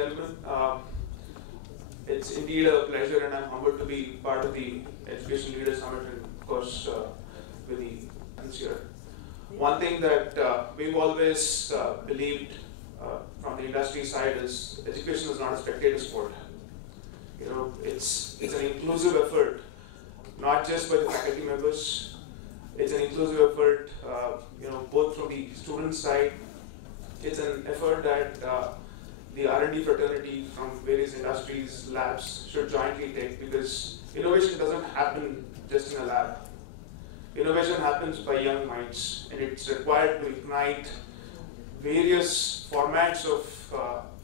gentlemen. It's indeed a pleasure, and I'm humbled to be part of the Education Leaders Summit, and of course, with the friends here. One thing that we've always believed from the industry side is education is not a spectator sport. You know, it's an inclusive effort, not just by the faculty members. It's an inclusive effort, both from the student side. It's an effort that the R&D fraternity from various industries, labs should jointly take, because innovation doesn't happen just in a lab. Innovation happens by young minds, and it's required to ignite various formats of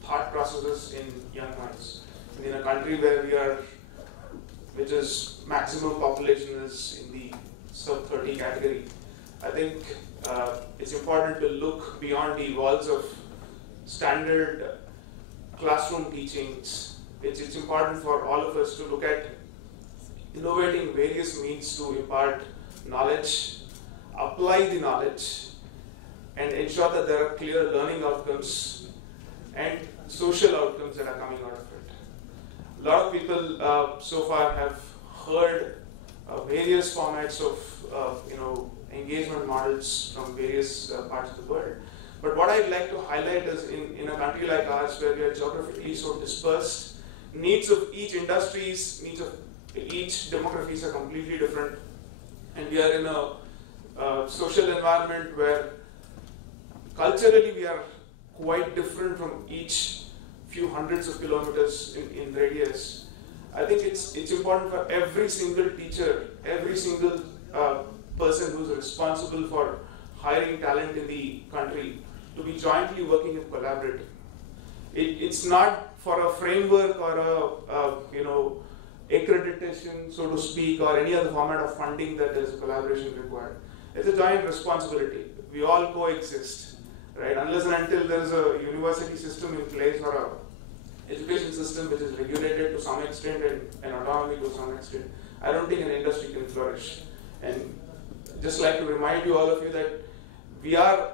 thought processes in young minds. And in a country where which is maximum population is in the sub-30 category, I think it's important to look beyond the walls of standard classroom teachings. It's important for all of us to look at innovating various means to impart knowledge, apply the knowledge, and ensure that there are clear learning outcomes and social outcomes that are coming out of it. A lot of people so far have heard various formats of engagement models from various parts of the world. But what I'd like to highlight is in a country like ours, where we are geographically so dispersed, needs of each industries, needs of each demographies are completely different. And we are in a social environment where culturally we are quite different from each few hundreds of kilometers in radius. I think it's important for every single teacher, every single person who's responsible for hiring talent in the country to be jointly working and collaborating. It's not for a framework or accreditation, so to speak, or any other format of funding that there is collaboration required. It's a joint responsibility. We all coexist, right? Unless and until there is a university system in place or a education system which is regulated to some extent and autonomy to some extent, I don't think an industry can flourish. And just like to remind you, all of you, that we are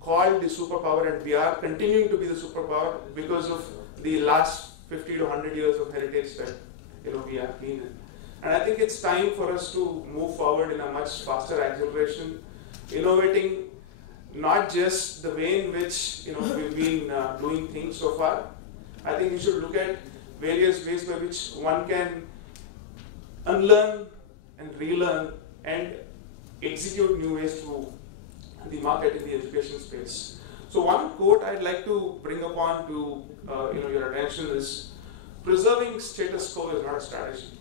called the superpower, and we are continuing to be the superpower because of the last 50 to 100 years of heritage that we have been in. And I think it's time for us to move forward in a much faster acceleration, innovating not just the way in which we've been doing things so far. I think we should look at various ways by which one can unlearn and relearn and execute new ways to the market in the education space. So one quote I'd like to bring upon to your attention is, preserving status quo is not a strategy.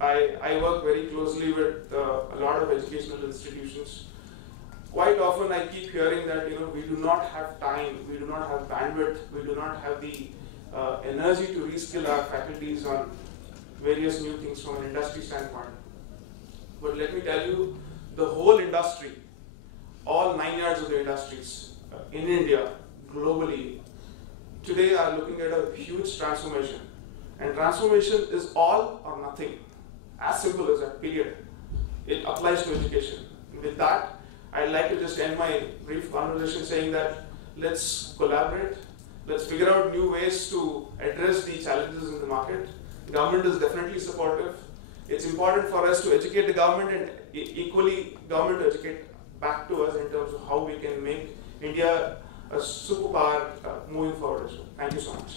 I work very closely with a lot of educational institutions. Quite often I keep hearing that we do not have time, we do not have bandwidth, we do not have the energy to reskill our faculties on various new things from an industry standpoint. But let me tell you, the whole industry, all 9 yards of the industries in India, globally, today are looking at a huge transformation. And transformation is all or nothing. As simple as that, period. It applies to education. And with that, I'd like to just end my brief conversation saying that let's collaborate, let's figure out new ways to address the challenges in the market. Government is definitely supportive. It's important for us to educate the government, and equally government to educate back to us in terms of how we can make India a superpower moving forward as well. Thank you so much.